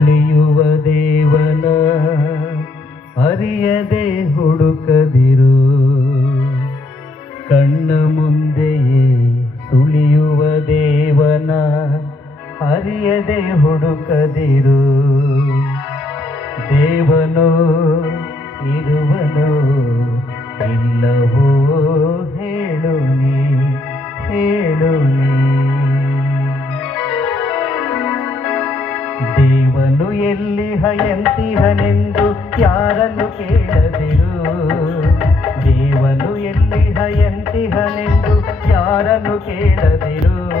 ಅಳಿಯುವ ದೇವನ ಅರಿಯದೆ ಹುಡುಕದಿರು. ಕಣ್ಣ ಮುಂದೆಯೇ ಸುಳಿಯುವ ದೇವನ ಅರಿಯದೆ ಹುಡುಕದಿರು. ದೇವನೋ ಇರುವನು ಇಲ್ಲವೋ ಹೇಳು ನೀ ಹೇಳು ನೀ. ದೇವನು ಎಲ್ಲಿ ಹಯಂತಿಹನೆಂದು ಯಾರನ್ನು ಕೇಳದಿರು? ದೇವನು ಎಲ್ಲಿ ಹಯಂತಿಹನೆಂದು ಯಾರನ್ನು ಕೇಳದಿರು?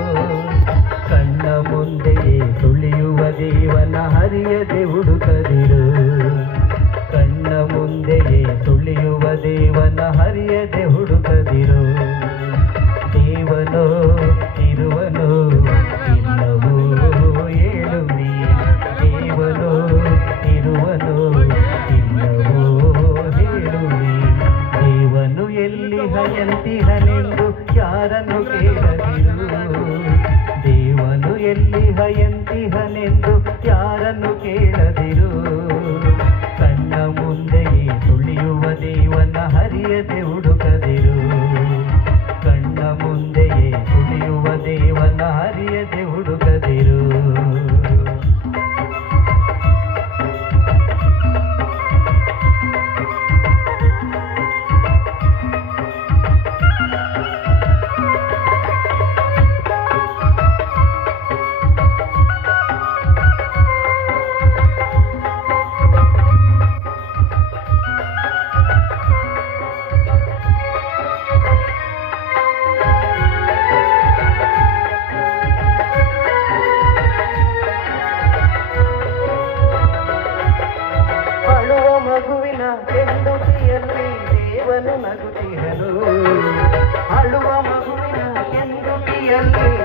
ಹಯಂತಿಹನೆಂದು ಯಾರನ್ನು ಕೇಳದಿರು ದೇವನು ಎಲ್ಲಿ ಹಯಂತಿಹನೆಂದು ಯಾರನ್ನು ಕೇಳದಿರು? ಕಣ್ಣ ಮುಂದೆಯೇ ಸುಳಿಯುವ ದೇವನ ಹರಿಯದೆ ನಗುತ್ತಿಹನು ಅಳುವ ಮಗುವಿನ ಕೆಂದುಟಿಯಲ್ಲಿ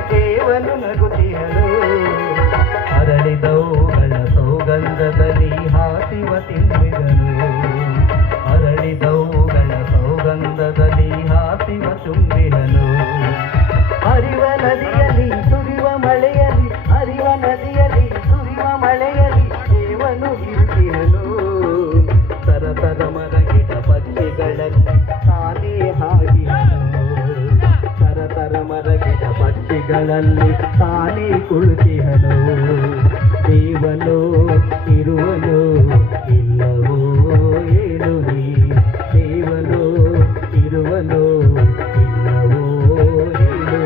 ಪಕ್ಷಿಗಳಲ್ಲಿ ತಾನೇ ಕುಳಿತಿಹನು ದೇವನೋ, ಇರುವನು, ಇಲ್ಲವೋ ಏಳು ನೀ? ದೇವನು, ಇರುವನು, ಇಲ್ಲವೋ ಹೇಳು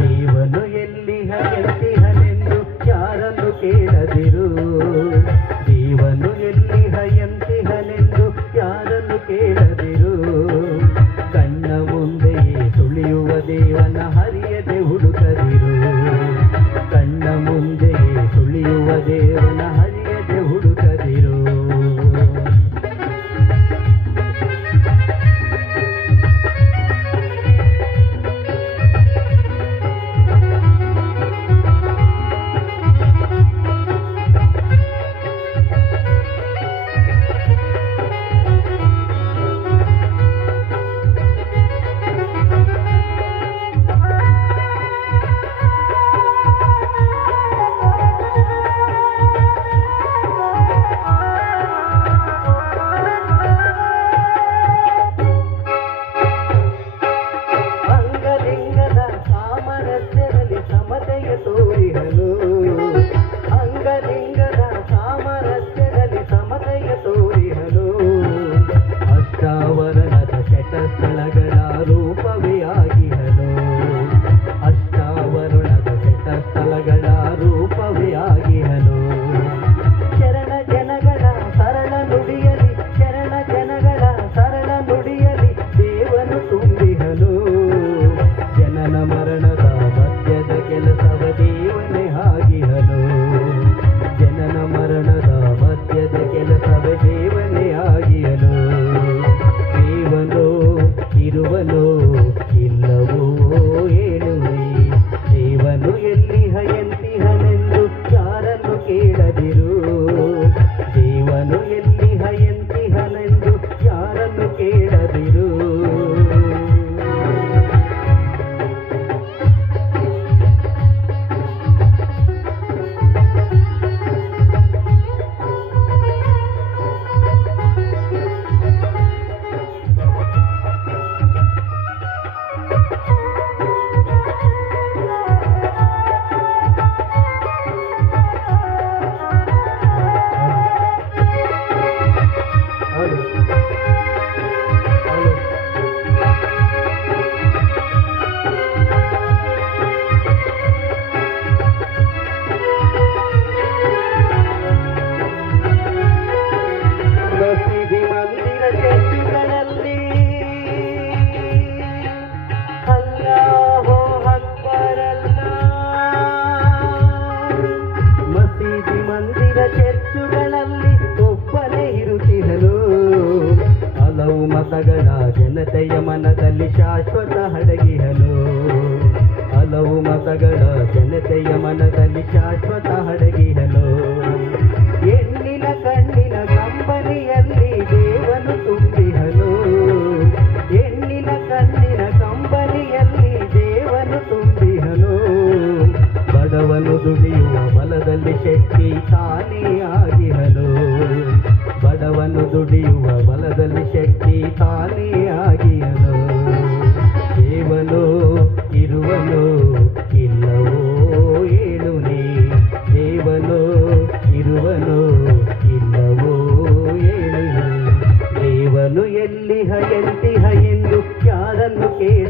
ದೇವನು ಎಲ್ಲಿ ಹಯಂತಿಹನೆಂದು ಯಾರನ್ನು ಕೇಳದಿರು? ದೇವನು ಎಲ್ಲಿ ಹಯಂತಿಹನೆಂದು ಯಾರನ್ನು ಕೇಳದಿರು? ಕಣ್ಣ ಮುಂದೆಯೇ ಸುಳಿಯುವ ದೇವನ ಹರಿಯದೆ ಜನತೆಯ ಮನದಲ್ಲಿ ಶಾಶ್ವತ ಹಡಗಿಹಲು ಹಲವು ಮತಗಳ ಜನತೆಯ ಮನದಲ್ಲಿ ಶಾಶ್ವತ ಹಡಗಿಹಲು ಹೆಣ್ಣಿನ ಕಣ್ಣಿನ ಕಂಬನಿಯಲ್ಲಿ ದೇವನು ತುಂಬಿಹಲು ಹೆಣ್ಣಿನ ಕಣ್ಣಿನ ಕಂಬನಿಯಲ್ಲಿ ದೇವನು ತುಂಬಿಹಲು ಬಡವನು ದುಡಿಯುವ ಬಲದಲ್ಲಿ ಶಕ್ತಿ ಆಗಿಹನು ಬಡವನು ದುಡಿಯುವ ಬಲದಲ್ಲಿ ಎಂತಿಹ ಎಂತಿಹ ಎಂದು ಯಾರನ್ನು ಕೇಳ